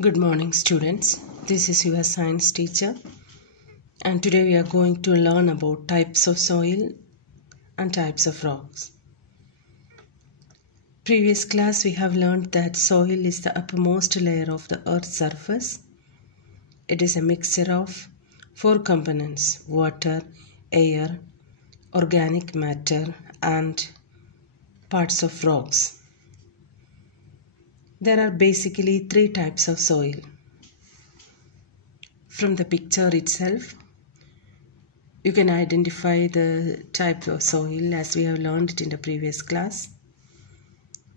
Good morning, students. This is your science teacher, and today we are going to learn about types of soil and types of rocks. Previous class we have learned that soil is the uppermost layer of the earth's surface. It is a mixture of four components: water, air, organic matter, and parts of rocks. There are basically three types of soil. From the picture itself, you can identify the type of soil as we have learned it in the previous class: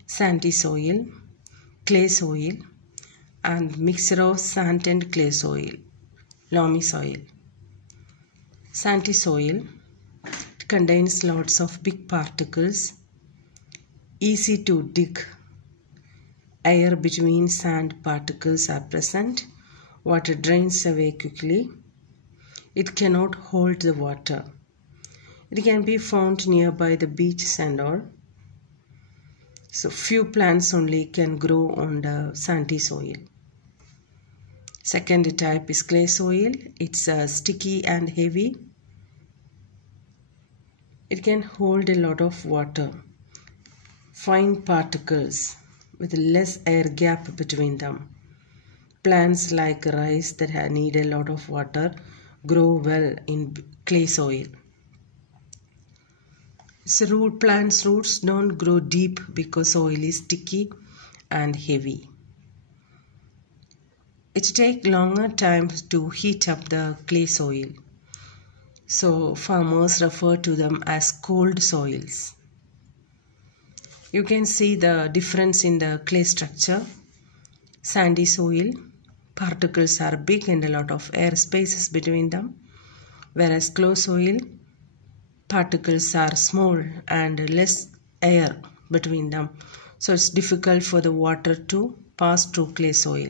sandy soil, clay soil, and mixture of sand and clay soil, loamy soil. Sandy soil contains lots of big particles, easy to dig. Air between sand particles are present. Water drains away quickly. It cannot hold the water. It can be found nearby the beaches and all. So few plants only can grow on the sandy soil. Second type is clay soil. It's sticky and heavy. It can hold a lot of water. Fine particles with less air gap between them. Plants like rice that need a lot of water grow well in clay soil. So plants' roots don't grow deep because soil is sticky and heavy. It takes longer time to heat up the clay soil. So farmers refer to them as cold soils. You can see the difference in the clay structure. Sandy soil, particles are big and a lot of air spaces between them, whereas clay soil, particles are small and less air between them. So it's difficult for the water to pass through clay soil.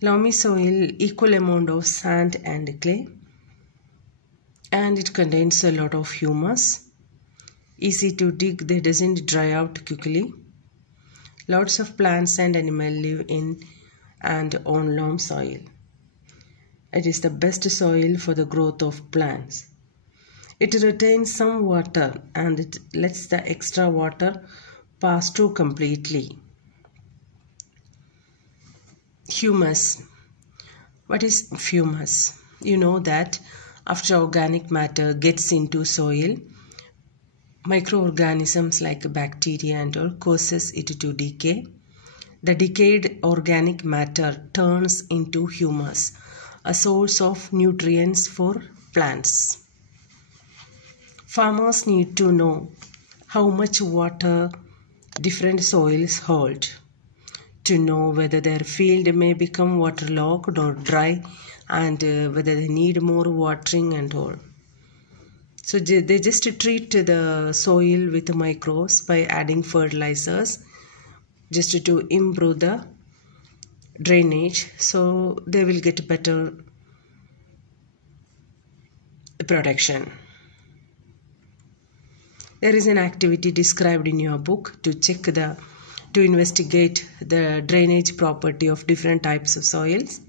Loamy soil, equal amount of sand and clay, and it contains a lot of humus. Easy to dig, they doesn't dry out quickly. Lots of plants and animals live in and on loam soil. It is the best soil for the growth of plants. It retains some water and it lets the extra water pass through completely. Humus. What is humus? You know that after organic matter gets into soil, microorganisms like bacteria and all causes it to decay. The decayed organic matter turns into humus, a source of nutrients for plants. Farmers need to know how much water different soils hold to know whether their field may become waterlogged or dry and whether they need more watering and all. So they just treat the soil with microbes by adding fertilizers just to improve the drainage, so they will get better production. There is an activity described in your book to investigate the drainage property of different types of soils.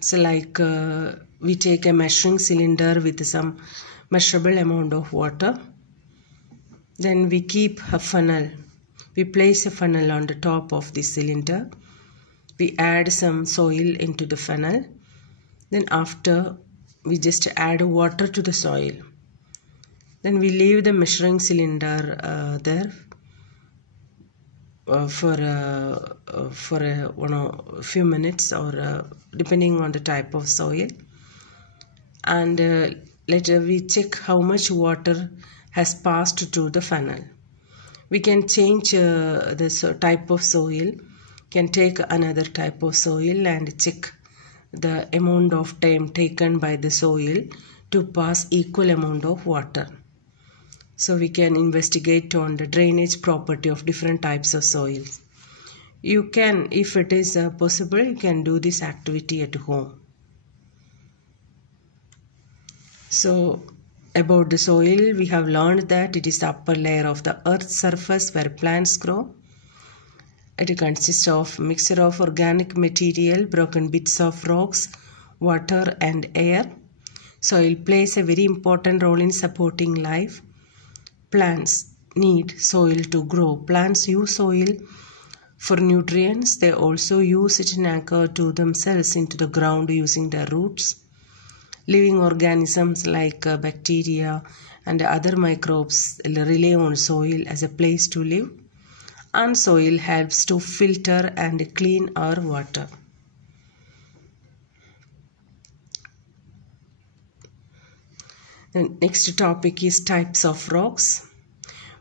So like we take a measuring cylinder with some measurable amount of water. Then we keep a funnel. We place a funnel on the top of the cylinder. We add some soil into the funnel. Then after, we just add water to the soil. Then we leave the measuring cylinder there for a few minutes or depending on the type of soil. And later we check how much water has passed through the funnel. We can change this type of soil, can take another type of soil and check the amount of time taken by the soil to pass equal amount of water. So we can investigate on the drainage property of different types of soils. You can, if it is possible, you can do this activity at home. So about the soil, we have learned that it is the upper layer of the earth's surface where plants grow. It consists of mixture of organic material, broken bits of rocks, water and air. Soil plays a very important role in supporting life. Plants need soil to grow. Plants use soil for nutrients. They also use it in anchor to themselves into the ground using their roots. Living organisms like bacteria and other microbes rely on soil as a place to live, and soil helps to filter and clean our water. The next topic is types of rocks.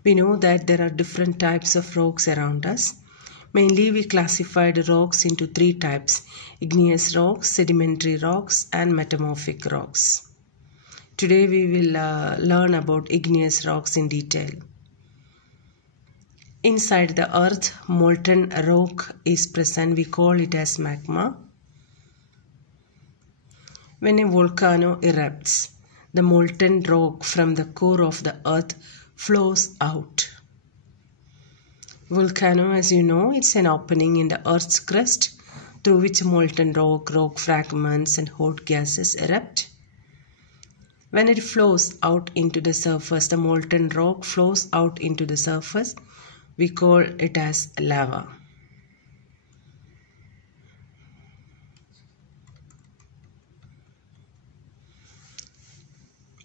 We know that there are different types of rocks around us. Mainly we classified rocks into three types: igneous rocks, sedimentary rocks and metamorphic rocks. Today we will learn about igneous rocks in detail. Inside the earth, molten rock is present. We call it as magma. When a volcano erupts, the molten rock from the core of the earth flows out. Volcano, as you know, it's an opening in the earth's crust through which molten rock fragments and hot gases erupt. When it flows out into the surface, the molten rock flows out into the surface. We call it as lava.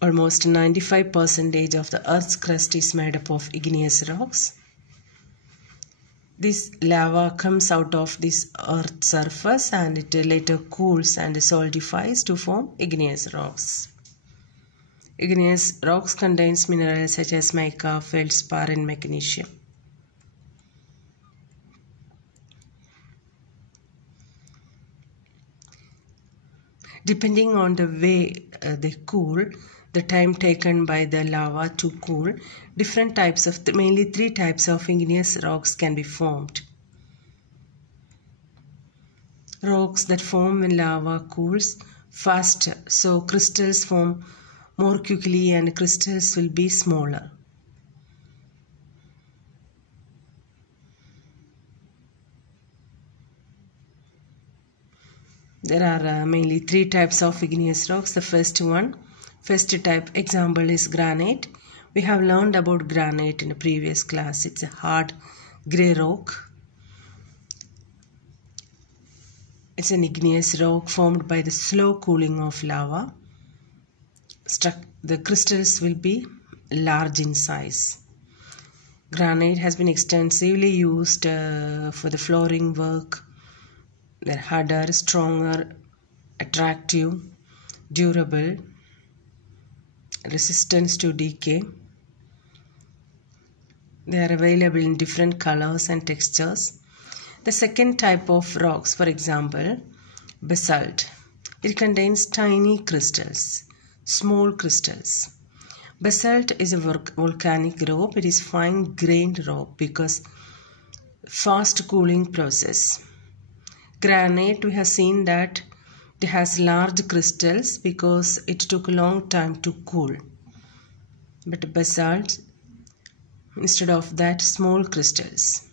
Almost 95% of the earth's crust is made up of igneous rocks. This lava comes out of this earth's surface and it later cools and solidifies to form igneous rocks. Igneous rocks contains minerals such as mica, feldspar and magnesium. Depending on the way they cool, the time taken by the lava to cool, different types of, mainly three types of igneous rocks can be formed. Rocks that form when lava cools faster, so crystals form more quickly and crystals will be smaller. There are mainly three types of igneous rocks. The first type example is granite. We have learned about granite in a previous class. It's a hard grey rock. It's an igneous rock formed by the slow cooling of lava. The crystals will be large in size. Granite has been extensively used for the flooring work. They're harder, stronger, attractive, durable, resistance to decay. They are available in different colors and textures. The second type of rocks, for example, basalt. It contains tiny crystals, small crystals. Basalt is a volcanic rock. It is fine-grained rock because fast cooling process. Granite, we have seen that it has large crystals because it took a long time to cool. But basalt, instead of that, small crystals.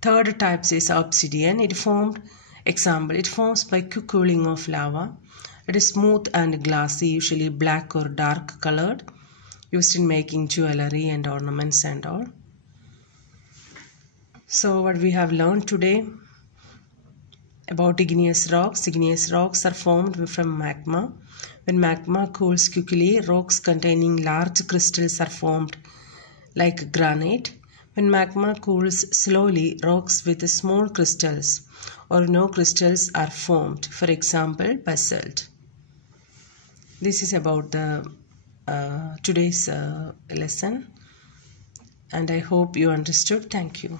Third type is obsidian. It forms by quick cooling of lava. It is smooth and glassy, usually black or dark colored, used in making jewelry and ornaments and all. So what we have learned today about igneous rocks. Igneous rocks are formed from magma. When magma cools quickly, rocks containing large crystals are formed like granite. When magma cools slowly, rocks with small crystals or no crystals are formed. For example, basalt. This is about the today's lesson, and I hope you understood. Thank you.